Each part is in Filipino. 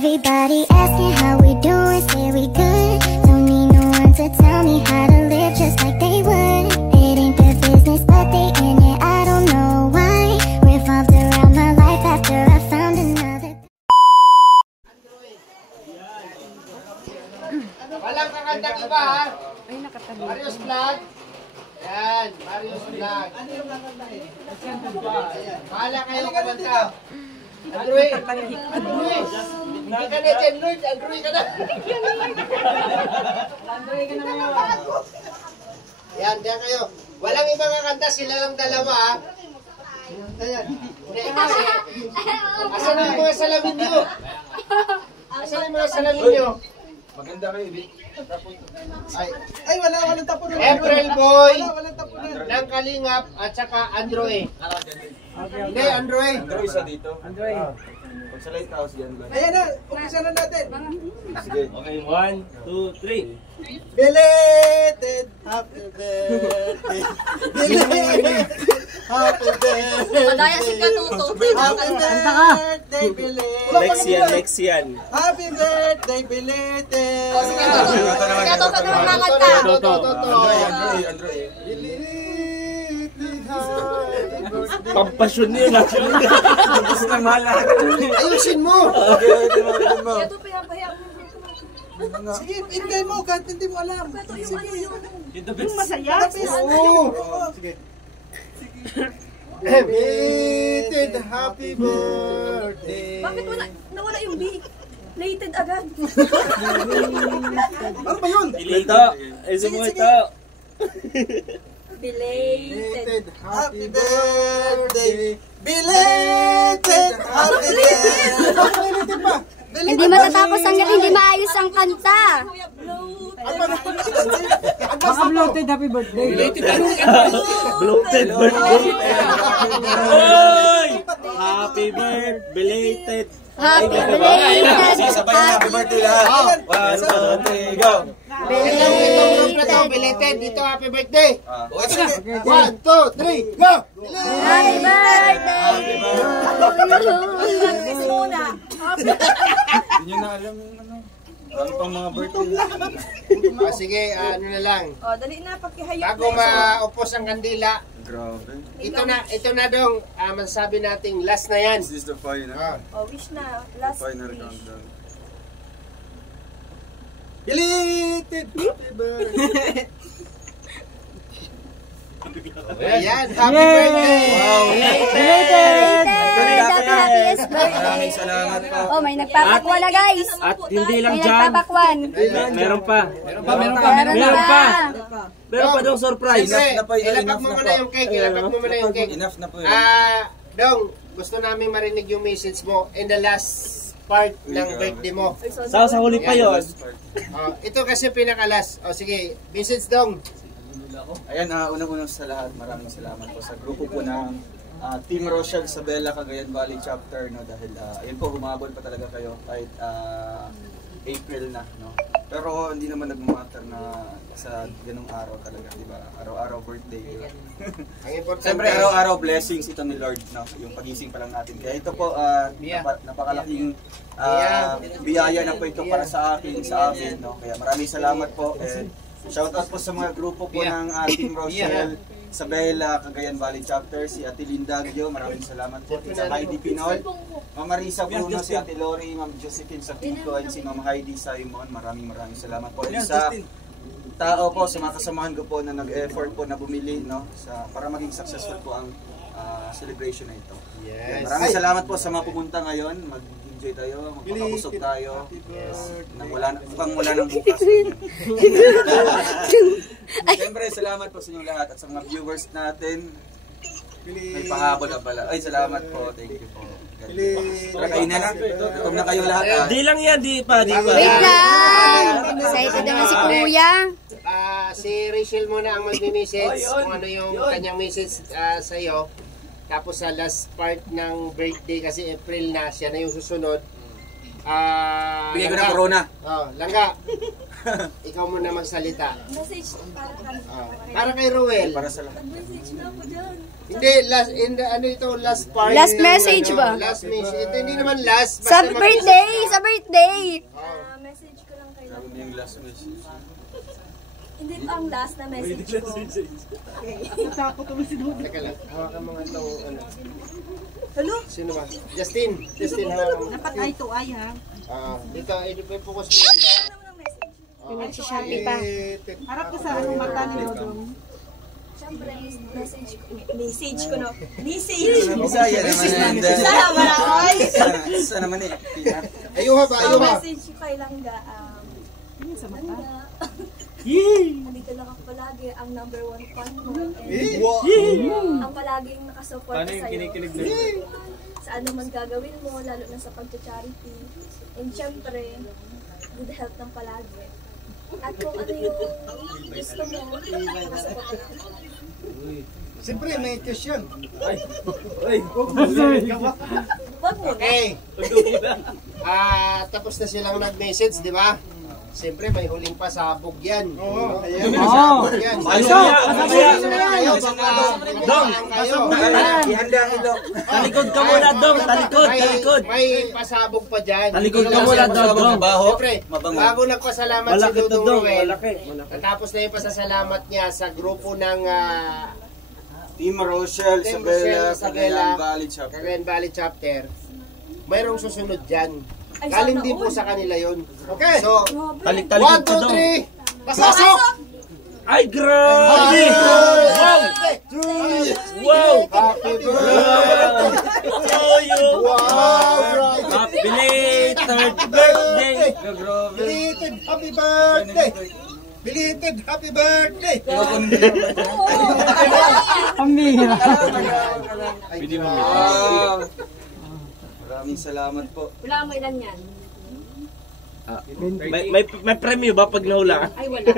Everybody asking how we doing, say we good. Don't need no one to tell me how to live just like they would. It ain't their business, but they in it, I don't know why. Revolved around my life after I found another. Walang kakanta ka ba, ha? Ay, nakatabi. Marius Vlog. Ayan, Marius Vlog. Bahala kayo kumanta. Androy. Androy. Hindi ka na dyan, Lord. Androy ka na. Androy ka na ngayon. Ayan, diyan kayo. Walang ibang kakanta, sila lang dalawa, ha? Ayan. Hindi kasi. Asan yung mga salamin nyo? Asan yung mga salamin nyo? Maganda kayo, Vic. Ay, walang tapunan. April Boy, ng Kalingap, at saka Androy. Hindi, Androy. Androy sa dito. Androy. Pag sa lighthouse yan ba? Ayan na, umpisa na natin. Sige. Okay, 1, 2, 3. Belated happy birthday. Belated happy birthday. Madaya si Katuto. Happy birthday, belated. Next yan. Happy birthday, belated. O, sige, Toto. Sige, Toto naman nakanta. Androy. Pampasyon niya na. Gusto na mahala. Ayusin mo. Ito, pinapahiyak mo. Sige, ingay mo kahit hindi mo alam. Yung masaya. Oo. Sige. Belated happy birthday. Bakit nawala yung B? Lated agad. Ano ba yun? Ito. Isa mo ito. Belated. Happy birthday. Belated happy birthday. Belated pa. Hindi matatapos hanggang hindi maayos ang kanta. Kuya Bloat. Baka bloated, happy birthday. Bloated birthday. Oy! Happy birthday. Belated. Happy belated. Sabay na happy birthday lahat. 1, 2, 3, go. Belated. Dito happy birthday. 1, 2, 3, go. Happy birthday. Kiss muna. Hindi nyo na alam yung ano. Ano pang mga birthday. Sige, ano na lang. O, dali na, pagkihayok Bago maupos ang kandila, Grabe. ito na dong masasabi nating last na yan. This is the final. O, wish na. Last Final wish. countdown. Belated happy birthday. Ayan, happy birthday. Wow. Belated. Happiest birthday. Maraming salamat po. Oh, may nagpapakwa na guys. At hindi lang May dyan. nagpapakwan. Meron pa. Meron Meron pa. pa. Meron pa dong surprise. Siyempre, ilapag mo muna yung cake. Ilapag mo muna yung cake. Enough na po yun. Dong, gusto namin marinig yung message mo in the last part ng birthday mo. Sa huli pa yun. Ito kasi pinakalas. Sige, message dong. Ayan, unang-unang sa lahat, maraming salamat po sa grupo po ng Team Rochelle Sabela Cagayan Valley Chapter, no, dahil ayun po, humabol pa talaga kayo kahit April na, no. Pero hindi naman nag-matter na sa ganung araw talaga, diba? Araw-araw birthday, diba? Ang importante. Siyempre, araw-araw blessings ito ni Lord, no? Yung pagising pa lang natin. Kaya ito po, napakalaking biyaya na po ito para sa akin, sa amin, no? Kaya maraming salamat po. Shoutout po sa mga grupo po ng Team Rochelle Sabela Cagayan Valley Chapter, si Ate Linda Gyo, maraming salamat po. Si Heidi Pinol, Ma'am Marisa Bruno, si Ate Lori, Ma'am Josephine Sapico, and si Ma'am Heidi Simon, maraming salamat po. And sa tao po, sa mga kasamahan ko po na nag-effort po na bumili, no, para maging successful po ang celebration na ito. Yes. Maraming salamat po sa mga pumunta ngayon. Mag-enjoy tayo, magpapabusog tayo. Mukhang wala nang bukas. Siyempre, salamat po sa inyong lahat at sa mga viewers natin. May pahabol na pala. Ay, salamat po. Thank you po. Kain na na. Gutom na kayong lahat. Di lang yan, di pa. Wait lang. Excited naman si Kuya. Si Rachel muna ang mag-message kung ano yung kanyang message sa iyo. Tapos sa last part ng birthday, kasi April na, siya na yung susunod. Bigay ko ng corona. Langga. Ikaw muna magsalita. Message para kami. Para kay Ruel. Para sa lahat. Message na ako dyan. Hindi, last part. Last message ba? Last message. Ito hindi naman last. Sa birthday! Sa birthday! birthday! Message ko lang kay Sabi mo yung last message. Hindi pa ang last na message ko. Teka lang, hawakan mo nga itong ano. Hello? Sino ba? Justin, hawakan mo. Dapat eye to eye ha. Dito, may focus mo. Ano naman ang message? Nag-Shopee pa. Harap ka sa anong mata ni Dodong. Siyempre, message ko no. Message! Bisaya naman. Sana malakoy! Isa naman eh. Ayuha ba, Ang ayuha. message ko kay Langga, Sa mata. Langga, nandito lang ako palagi, ang number 1 fan mo. And ang palaging nakasupport sa'yo. Sa ano man gagawin mo, lalo na sa pag-charity. And syempre, good health ng palagi. At kung ano yung gusto mo, nakasupport ka. Siyempre, may question. Wag mo. Okay. Tapos na silang nag-message, di ba? Siyempre, may huling pasabog yan. Oo. Pasabog yan. Kayo, baka Dong, Ihanda ang ilo. talikod ka muna, Dong. Talikod. May pasabog pa dyan. Talikod ka muna, Dong. Siyempre, Mabango. bago nagpasalamat si Malaki to, Dudong Dong. Ruel, Malaki. natapos na yung pasasalamat niya sa grupo ng Team Rochelle, Team Isabela, Rochelle, Isabela, Cagayan Valley Chapter. Cagayan Valley Chapter. Mayroong susunod dyan. Ay, Galing sana din po all. sa kanila yun. Okay. So, Talikod 1, ka, 2, Dong. 3, pasasok! Ay, grabe! Wow! Happy birthday! To you! Wow! Happy belated birthday! Belated happy birthday! Belated happy birthday! Pambihira. Wow! Maraming salamat po. Wala mo ilan yan? May premyo ba pag nahula? Ay, wala.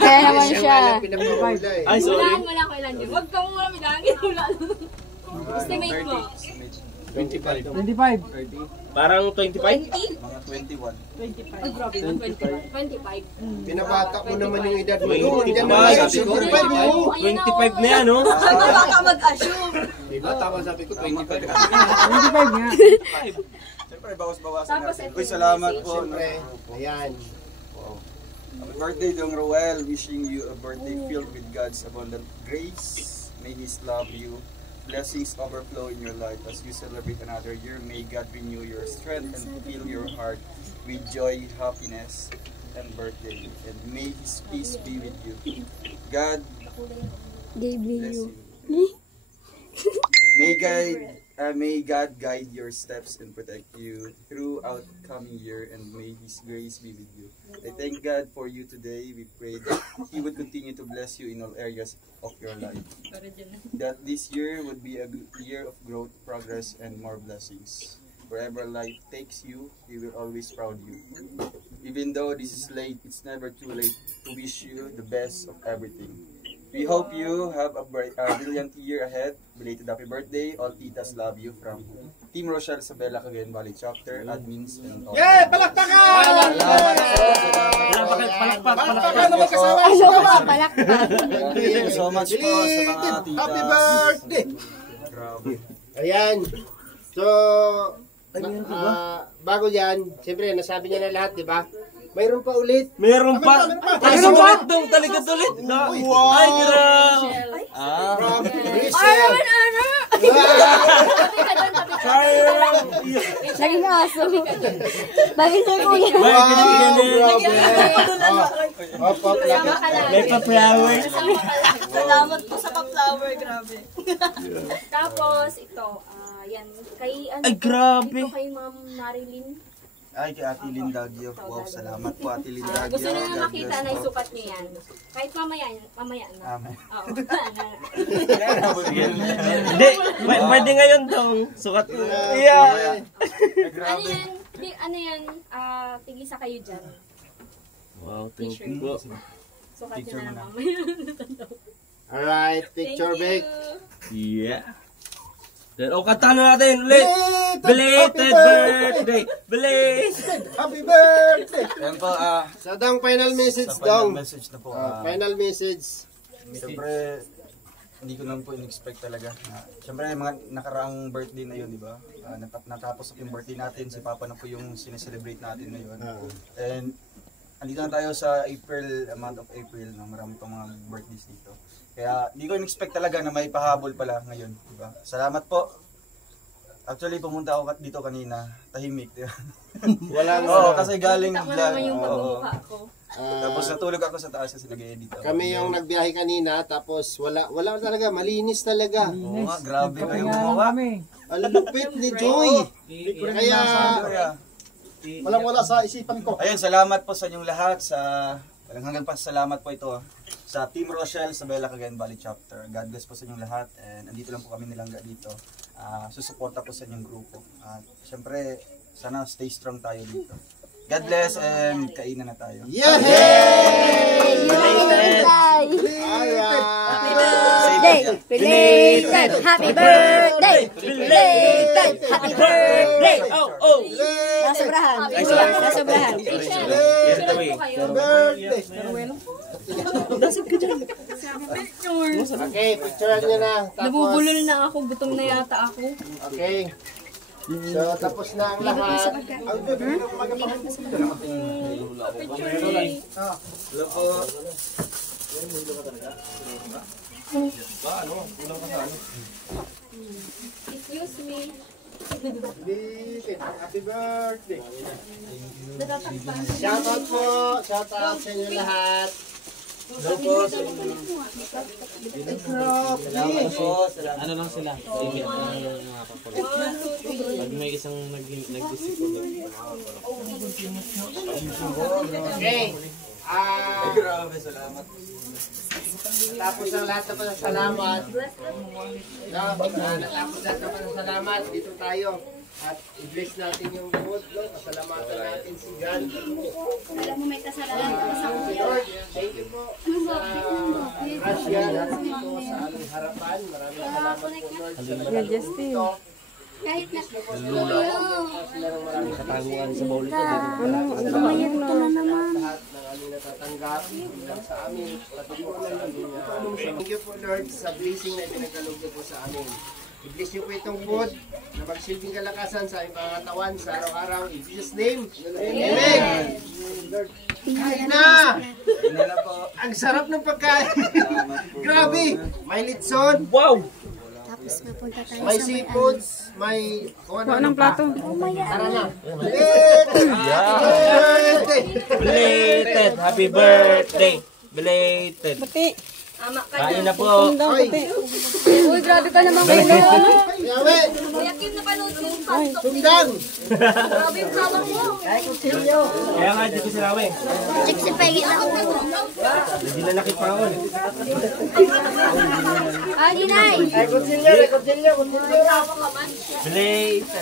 Kaya naman siya. Pinapahula eh. Ay, sorry. Wala ko ilan yun. Huwag ka muna bilangin. Wala. Estimate mo. 25. Parang 25? 20? Mga 21. Ay, grabe na. 25. Pinabata mo naman yung edad mo. 25. Yan naman, Sabi ko, 25 25 na yan, no? Ano ba ka mag-assume? Diba? Tama sabi ko, 25 ka. 25 nga. Siyempre, bawas-bawasan Tapos natin. ito Uy, yung salamat message. po. Siyempre, ayan. Wow. Happy birthday, Dong Roel. Wishing you a birthday filled with God's abundant grace. May His love you. Blessings overflow in your life as you celebrate another year. May God renew your strength and fill your heart with joy, happiness, and birthday. And may His peace be with you. God bless you. May God guide your steps and protect you throughout the coming year, and may His grace be with you. I thank God for you today. We pray that He would continue to bless you in all areas of your life. That this year would be a year of growth, progress, and more blessings. Wherever life takes you, He will always proud you. Even though this is late, it's never too late to wish you the best of everything. We hope you have a brilliant year ahead. Belated happy birthday. All titas love you from Team Rochelle, Isabela, Cagayan Valley Chapter, admins, and all. Yeah! Palakpakan! Palakpakan na magkasawa! Thank you so much po sa mga titas. Happy birthday! Grabe. Ayan. So, bago yan, siyempre, nasabi niya na lahat, di ba? Mayroon pa ulit. Meron pa! Ay, ulit, Dong! Talikod ulit! Wow! Ay, grabe! From Rachel. Naging aso. Bagay sa kuya. May pa-flowers. Salamat po sa pa-flower. Grabe. Tapos, ito. Yan. Kay, ano, Ay, grabe. Ito kay Ma'am Marilyn. Ay, kay Ate Lindagyo. Wow, salamat po Ate Lindagyo. Gusto nyo na God makita bless na po. isukat niyo yan. Kahit mamaya na. Amen. Oo. Hindi, pwede ngayon, Dong. Sukat mo. Yeah. Ano yan? Ano yan? Tigisa kayo dyan. Wow, thank you po. Sukat nyo na lang mamaya. Alright, picture Thank back. you. Yeah. Then, kanta na natin ulit. Belated birthday! Belated! Happy birthday! Yan po, So, dong, final message, sa final dong. message na po. Final message. Siyempre, hindi ko naman po in-expect talaga. Siyempre, mga nakaraang birthday na yun, di ba? Natapos yung birthday natin, si Papa na po yung sineselebrate natin ngayon. And andito na tayo sa April, month of April, no? Marami pang mga birthdays dito. Kaya hindi ko in-expect talaga na may pahabol pala ngayon, di ba? Salamat po. Actually, pumunta ako dito kanina, tahimik. Wala Oo, kasi galing Kita mo vlog. naman yung pagmumukha ko. Tapos natulog ako sa taas kasi nag-edit ako. Kami yung nagbiyahe kanina, tapos wala talaga, malinis talaga. Oo nga, grabe kayo gumawa. Ang lupit ni Joy. Kaya Wala sa isipan ko. Ayun, salamat po sa inyong lahat. Hanggang pasalamat po ito sa Team Rochelle sa Bella Cagayan Valley Chapter. God bless po sa inyong lahat. And andito lang po kami nilangga dito. Susuporta po sa inyong grupo. At syempre, sana stay strong tayo dito. God bless and kainan na tayo. Yay! Belated! Belated! Happy birthday! Belated! Happy birthday! Oh! Nasobrahan. Nasobrahan. Yes, the way. Okay, picture nyo na. Nabubulol na ako, gutom na yata ako. Okay. So, tapos na ang lahat. Excuse me. Happy birthday. Shoutout po. Shoutout sa inyo lahat. Hello po sa inyo. Ano lang sila? Limit lang yung mga kapatid. Pag may isang nag-disipon. Okay. Grabe, salamat. Tapos ang lahat na pasasalamat. Natapos lahat na pasasalamat. Dito tayo. At i-bless natin yung food. Pasalamatan natin si God. Alam mo may kasalanan sa Lord, thank you po sa Russia dito sa aming harapan. Maraming salamat po Lord sa naglalaro dito. kahit na Sila ng maraming Katanguan sa bowl ito. mayroon na naman. lahat ng aming natatanggap hanggang sa amin. Patuloy na thank you po Lord sa blessing na pinagkaloob niyo po sa amin. I-bless niyo po itong food na magsilbing kalakasan sa aming pangatawan sa araw-araw. In Jesus' name, Amen! Lord, kain na! Kainan na po. Ang sarap ng pagkain! Grabe! May litson, Wow! Tapos mapunta tayo may sa seafoods, may... Kuha ng plato. Tara na! Belated! Happy birthday! Belated! Ama ka Kain na. na po! Uy, grabe ka naman kayo. Yawe! Kuya Kim, napanood ko yung pastok. Sundan! Grabe yung hawak mo. Kaya nga, di ko sinabi. Check si Peggy na ako. Hindi na nakipaon. Ah, Dinay! Belated!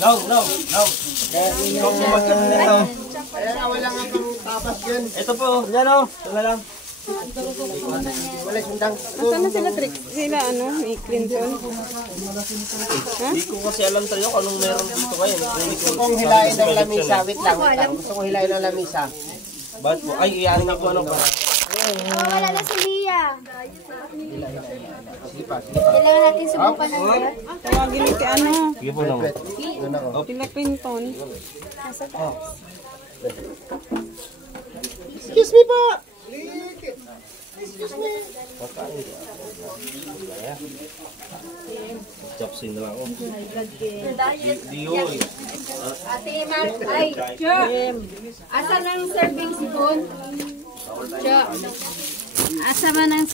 No! Ikaw po magkano nito. Kaya nga wala nga pang tapas yan. Ito po, yan o. Ito na lang. Wala sundang. Hindi ko kasi alam tayo kung anong meron dito ngayon. Gusto kong hilain ng lamisa. Wait lang. Gusto kong hilain ng lamisa. Bakit po? Ay, iyan na po ano pa. Oh, wala na si Lia. Kailangan natin subukan ng lahat. Tawagin mo kay ano, Sige po naman. Tila Clinton. Nasa taas. Excuse me po! Chopsin na lang ako. Di ko eh. Ate Mark, ay. Asan ang serving spoon? Asa ba ng